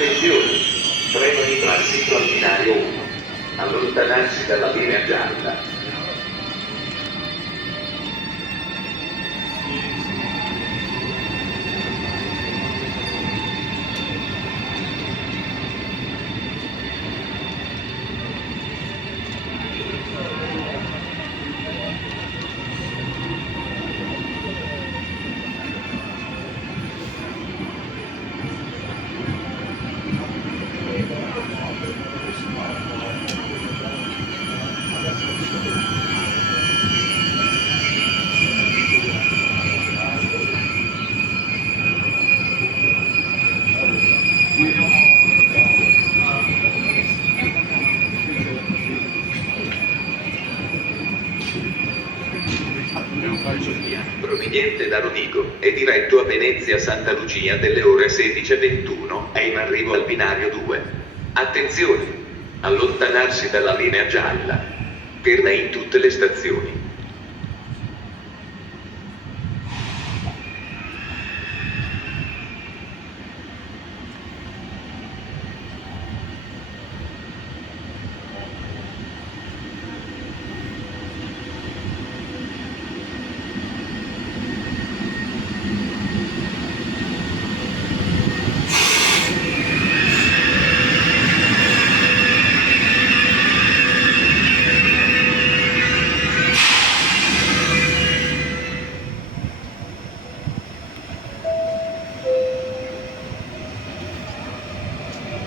Attenzione! Treno in transito al binario 1. Allontanarsi dalla linea gialla. Proveniente da Rovigo e diretto a Venezia Santa Lucia delle ore 16:21, è in arrivo al binario 2. Attenzione! Allontanarsi dalla linea gialla. Ferma in tutte le stazioni.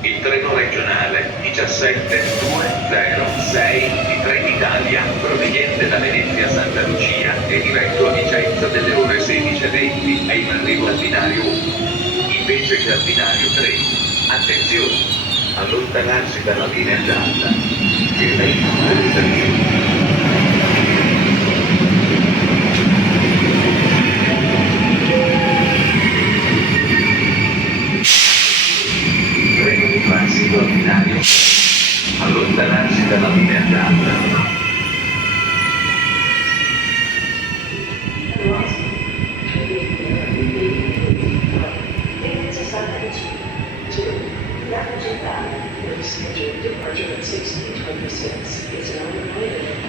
Il treno regionale 17206 di Trenitalia, proveniente da Venezia Santa Lucia e diretto a Vicenza delle ore 16:20, è in arrivo al binario 1. Invece che al binario 3. Attenzione! Allontanarsi dalla linea gialla. Ferma in tutte le stazioni. Transito al binario. Allontanarsi dalla linea gialla. Venezia Santa Lucia. 2. Rapid Valley. The scheduled departure at 16:26 is now related.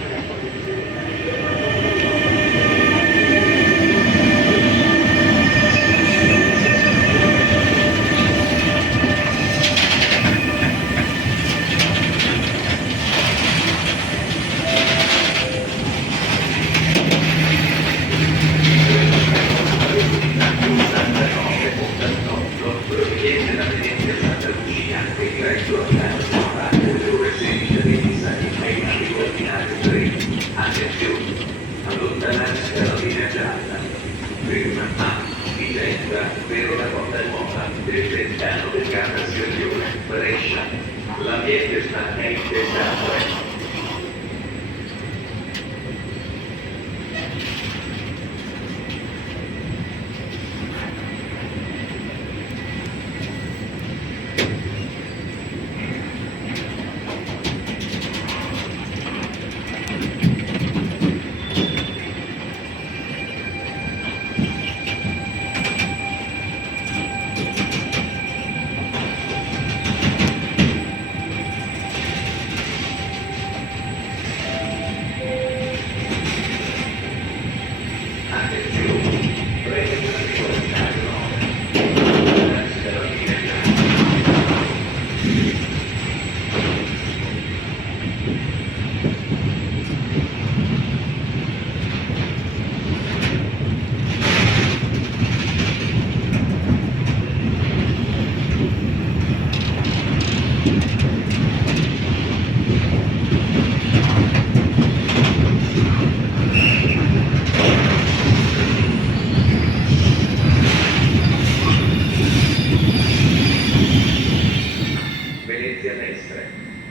Allontanarsi dalla linea gialla. Ferma a Vicenza, Verona Porta Nuova, del Trentano del Garda Sierrione, Brescia. L'ambiente sta è intestato.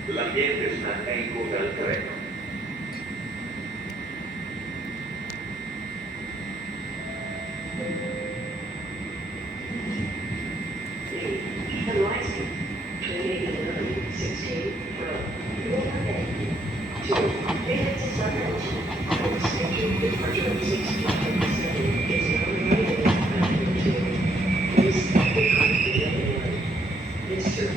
L'ambiente sta è in coda al treno. Mr.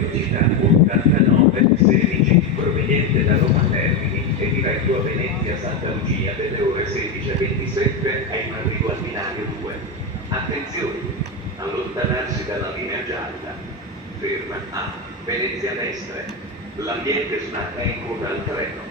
velocità 89-16 proveniente da Roma Termini e diretto a Venezia Santa Lucia delle ore 16:27 è in arrivo al binario 2. Attenzione! Allontanarsi dalla linea gialla. Ferma a Venezia Mestre. L'ambiente SNAC è in coda al treno.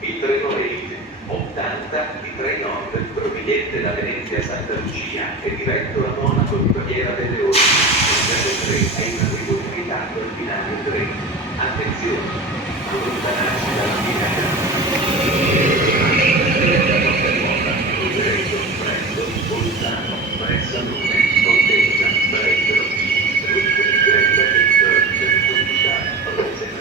Il treno Rete 80 di Tre Nord proveniente da Venezia Santa Lucia e diretto a Monaco in barriera delle ore 17:03 è in arrivo in ritardo al binario 3. Attenzione! Allontanarsi dalla linea diretto presso Bolzano, Bressanone, Potenza, Brembero, route diretta del Ufficiale, Bresena.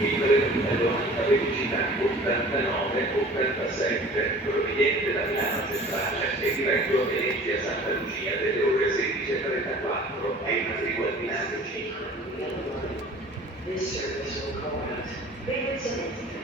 Il treno a velocità 89-87 proveniente da Milano Centrale e diretto a Venezia Santa Lucia delle ore 16:34 è in arrivo al binario 5. This service will call out Davidson Institute.